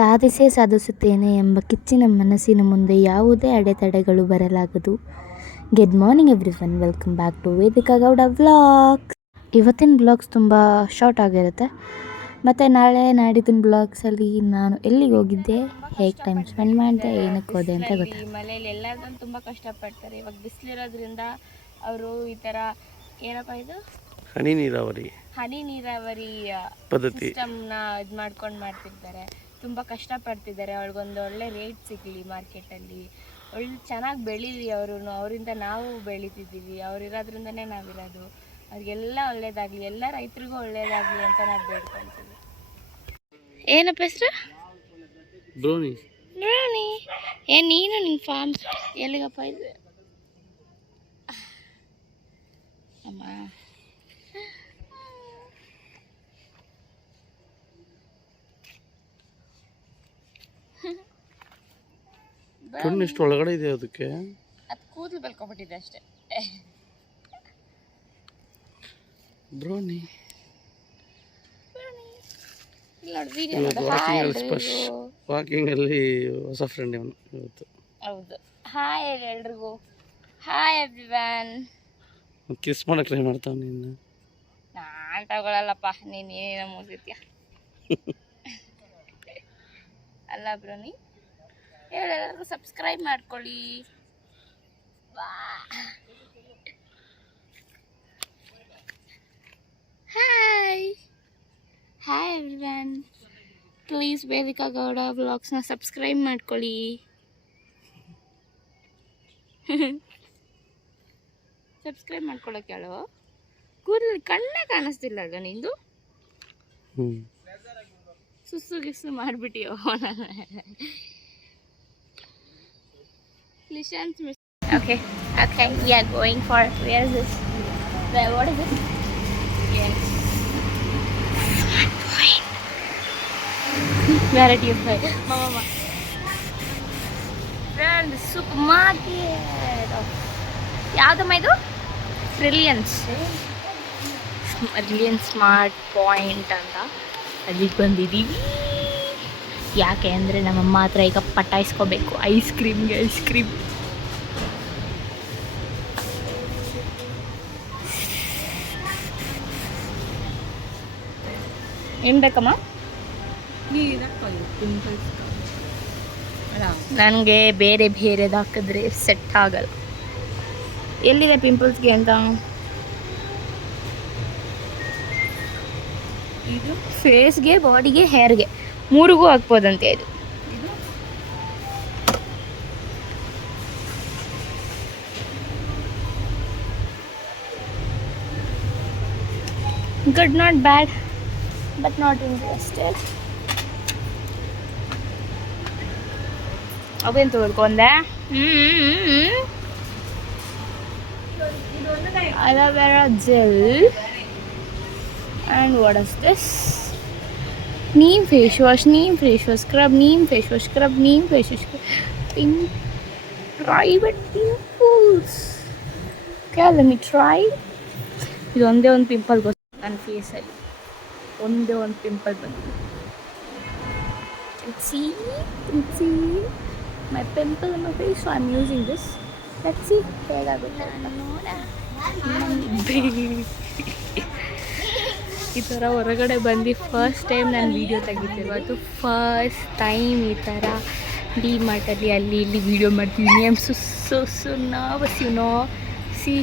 ಸಾಧಿಸೇ ಸಾಧಿಸುತ್ತೇನೆ ಎಂಬ ಕಿಚ್ಚಿನ ಮನಸ್ಸಿನ ಮುಂದೆ ಯಾವುದೇ ಅಡೆತಡೆಗಳು ಬರಲಾಗದು. Good morning everyone, welcome back to Vedika Gowda vlogs. ಇವತ್ತಿನ ಬ್ಲಾಗ್ಸ್ ತುಂಬ ಶಾರ್ಟ್ ಆಗಿರುತ್ತೆ. ಮತ್ತು ನಾಳೆ ನಾಡಿದ್ದಿನ ಬ್ಲಾಗ್ಸಲ್ಲಿ ನಾನು ಎಲ್ಲಿಗೆ ಹೋಗಿದ್ದೆ, ಹೇಗೆ ಟೈಮ್ ಸ್ಪೆಂಡ್ ಮಾಡಿದೆ, ಏನಕ್ಕೆ ಹೋದೆ ಅಂತ ಗೊತ್ತಾ. ಮಳೆಯಲ್ಲಿ ಎಲ್ಲರೂ ತುಂಬ ಕಷ್ಟಪಡ್ತಾರೆ. ಇವಾಗ ಬಿಸಿಲಿರೋದ್ರಿಂದ ಅವರು ಈ ಥರ ಏನಪ್ಪ ಇದು ಹನಿ ನೀರಾವರಿ ಸಿಸ್ಟಮ್ನ ಇದು ಮಾಡ್ಕೊಂಡು ಮಾಡ್ತಿರ್ತಾರೆ. ತುಂಬ ಕಷ್ಟಪಡ್ತಿದ್ದಾರೆ. ಅವ್ರಿಗೊಂದು ಒಳ್ಳೆ ರೇಟ್ ಸಿಗಲಿ ಮಾರ್ಕೆಟಲ್ಲಿ, ಒಳ್ಳೆ ಚೆನ್ನಾಗಿ ಬೆಳೀಲಿ ಅವರು. ಅವರಿಂದ ನಾವು ಬೆಳೀತಿದ್ದೀವಿ, ಅವರಿರೋದ್ರಿಂದನೇ ನಾವಿರೋದು. ಅವ್ರಿಗೆಲ್ಲ ಒಳ್ಳೇದಾಗಲಿ, ಎಲ್ಲ ರೈತರಿಗೂ ಒಳ್ಳೇದಾಗಲಿ ಅಂತ ನಾವು ಬೇಡ್ಕೊಳ್ತೀವಿ. ಏನಪ್ಪ ಹೆಸರು? ಬ್ರೋನಿ. ಏನು ನೀನು ನಿನ್ನ ಫಾರ್ಮ್ ಎಲ್ಲಿಗಪ್ಪ ಇದು? ಅಮ್ಮ ಎಷ್ಟು ಒಳಗಡೆ ಇದೆ ಅದಕ್ಕೆ? ಅದು ಕೂದಲು ಬೆಳ್ಕೊಬಿಟ್ಟಿದೆ ಅಷ್ಟೇ. ಬ್ರೋನಿ ವಾಕಿಂಗ್ ಅಲ್ಲಿ ಹೊಸ ಫ್ರೆಂಡ್ ಇವನು ಇವತ್ತು. ಹೌದು. ಹಾಯ್ ಎಲ್ರಿಗೂ. Hi everyone. ಕಿಸ್ ಮಾಡಕ್ ಟ್ರೈ ಮಾಡ್ತಾವ ನೀನು. ನಾನು ತಗೊಳಲ್ಲಪ್ಪ, ನೀನು ಏನೇನೋ ಮುಗಿದ್ಯಾ. ಅಲ್ಲ ಬ್ರೋನಿ, ಎಲ್ಲರಿಗೂ ಸಬ್ಸ್ಕ್ರೈಬ್ ಮಾಡ್ಕೊಳ್ಳಿ. Hi everyone, please Vedika Gowda ವ್ಲಾಗ್ಸ್ನ ಸಬ್ಸ್ಕ್ರೈಬ್ ಮಾಡ್ಕೊಳ್ಳಿ. ಸಬ್ಸ್ಕ್ರೈಬ್ ಮಾಡ್ಕೊಳ್ಳೋಕೆ ಹೇಳು. ಕೂದಲು ಕಣ್ಣೇ ಕಾಣಿಸ್ತಿಲ್ಲ ಅಲ್ವ ನಿಂದು? ಸುಸ್ಸು ಗಿಸ್ಸು ಮಾಡಿಬಿಟ್ಟಿಯೋ. Okay, we are going for, where is this? What is it? Yes. Where did you find? Mama. Friend, supermarket. ಯಾವ್ದಮ್ಮ ಇದು? ರಿಲಿಯನ್ಸ್ ಸ್ಮಾರ್ಟ್ ಪಾಯಿಂಟ್ ಅಂತ ಅಲ್ಲಿಗೆ ಬಂದಿದ್ದೀವಿ. ಯಾಕೆ ಅಂದರೆ ನಮ್ಮಮ್ಮ ಹತ್ರ ಈಗ ಪಟಾಯಿಸ್ಕೋಬೇಕು ಐಸ್ ಕ್ರೀಮ್. ಏನು ಬೇಕಮ್ಮ? ನನಗೆ ಬೇರೆದು ಹಾಕಿದ್ರೆ ಸೆಟ್ ಆಗಲ್ಲ. ಎಲ್ಲಿದೆ ಪಿಂಪಲ್ಸ್ಗೆ ಅಂತ? ಇದು ಫೇಸ್ಗೆ, ಬಾಡಿಗೆ, ಹೇರ್ಗೆ ಮೂರಿಗೂ ಹಾಕ್ಬೋದಂತೆ ಇದು. Good, not bad, but not interested. ಅವೇನು ತೋರ್ಕೊಂಡೆ? Aloe gel, and what is this? Neem face wash, scrub, neem face wash, private pimples. Okay, let me try. ಇದು ಒಂದೇ ಒಂದು ಪಿಂಪಲ್ ಗೊತ್ತು ನನ್ನ ಫೇಸಲ್ಲಿ, ಒಂದೇ ಒಂದು ಪಿಂಪಲ್ ಬಂದಿದೆ. Let's see my pimple in my face, so I'm using this. Let's see ಹೇಗಾಗುತ್ತೆ. ಈ ಥರ ಹೊರಗಡೆ ಬಂದು ಫಸ್ಟ್ ಟೈಮ್ ನಾನು ವೀಡಿಯೋ ತೆಗಿತಿರೋದು. ಫಸ್ಟ್ ಟೈಮ್ ಈ ಥರ ಡಿ ಮಾರ್ಟಲ್ಲಿ ಅಲ್ಲಿ ಇಲ್ಲಿ ವೀಡಿಯೋ ಮಾಡ್ತೀನಿ. I am so nervous, you know. See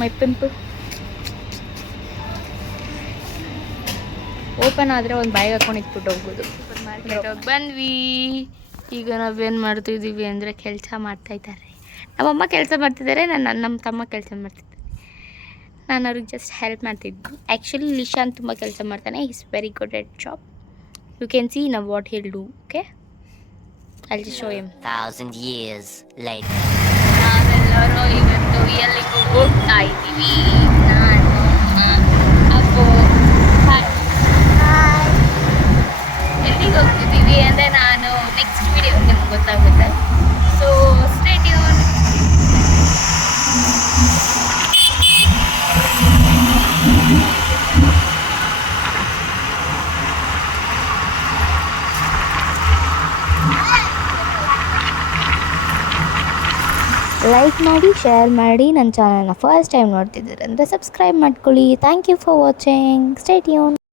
my pimple. Open ಆದರೆ ಒಂದು ಬ್ಯಾಗ್ ಹಾಕೊಂಡು ಇಟ್ಬಿಟ್ಟು ಹೋಗ್ಬೋದು. ಸೂಪರ್ ಮಾರ್ಕೆಟ್ ಹೋಗಿ ಬಂದ್ವಿ. ಈಗ ನಾವೇನು ಮಾಡ್ತಿದ್ದೀವಿ ಅಂದರೆ ಕೆಲಸ ಮಾಡ್ತಾಯಿದ್ದಾರೆ. ನಮ್ಮಮ್ಮ ಕೆಲಸ ಮಾಡ್ತಿದ್ದಾರೆ, ನಮ್ಮ ತಮ್ಮ ಕೆಲಸ ಮಾಡ್ತಿದ್ದಾರೆ. ನಾನು ಅವ್ರಿಗೆ ಜಸ್ಟ್ ಹೆಲ್ಪ್ ಮಾಡ್ತಿದ್ದೆ. ಆ್ಯಕ್ಚುಲಿ ಲಿಶಾನ್ ತುಂಬ ಕೆಲಸ ಮಾಡ್ತಾನೆ. Is very good at job. You can see ನಾವು what he'll do. Okay, I will show him. 1000 years later ನಾವೆಲ್ಲರೂ ಇವತ್ತು ಎಲ್ಲಿಗೂ ಹೋಗ್ತಾ ಇದ್ದೀವಿ. ನಾನು ಅಪ್ಪು ಎಲ್ಲಿಗೆ ಹೋಗ್ತಿದ್ದೀವಿ ಅಂದರೆ ನಾನು ನೆಕ್ಸ್ಟ್ ವಿಡಿಯೋ ನಿಮ್ಗೆ ಗೊತ್ತಾಗುತ್ತೆ. So stay tune. ಲೈಕ್ ಮಾಡಿ, ಶೇರ್ ಮಾಡಿ. ನನ್ನ ಚಾನಲ್ನ ಫಸ್ಟ್ ಟೈಮ್ ನೋಡ್ತಿದ್ದೀರ ಅಂದರೆ ಸಬ್ಸ್ಕ್ರೈಬ್ ಮಾಡ್ಕೊಳ್ಳಿ. Thank you for watching. Stay tune.